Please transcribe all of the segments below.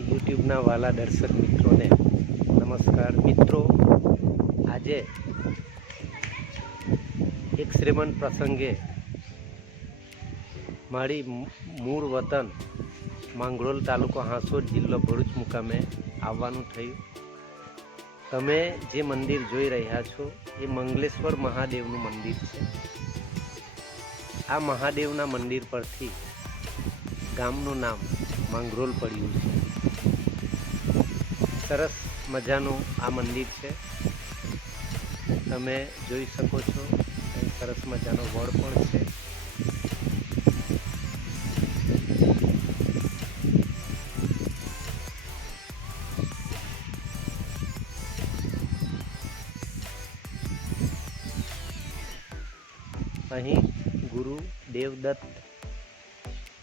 યુટ્યુબના વાલા દર્શક મિત્રોને નમસ્કાર. મિત્રો, આજે એક શ્રીમંત પ્રસંગે મારી મૂળ વતન માંગરોલ તાલુકો હાંસોદ જિલ્લો ભરૂચ મુકામે આવવાનું થયું. તમે જે મંદિર જોઈ રહ્યા છો એ મંગલેશ્વર મહાદેવનું મંદિર છે. આ મહાદેવના મંદિર પરથી ગામનું નામ માંગરોલ પડ્યું છે. સરસ મજાનું આ મંદિર છે. તમે જોઈ શકો છો સરસ મજાનો વડ પણ છે. અહીં ગુરુ દેવદત્ત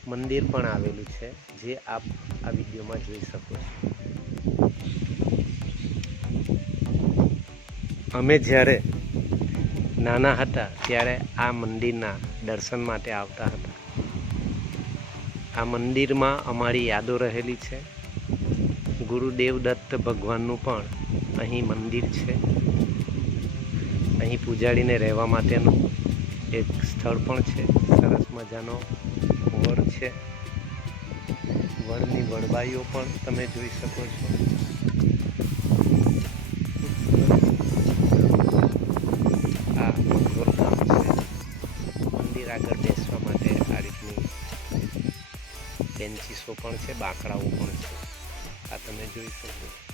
મંદિર પણ આવેલું છે, જે આપ આ વિડીયોમાં જોઈ શકો છો. અમે જ્યારે નાના હતા ત્યારે આ મંદિરના દર્શન માટે આવતા હતા. આ મંદિરમાં અમારી યાદો રહેલી છે. ગુરુદેવ દત્ત ભગવાનનું પણ અહીં મંદિર છે. અહીં પૂજારીને રહેવા માટેનું એક સ્થળ પણ છે. સરસ મજાનો વડ છે. વડની વડબાઈઓ પણ તમે જોઈ શકો છો. બેન્ચીસો પણ છે બાંકડાઓ પણ છે. આ તમે જોઈ શકો.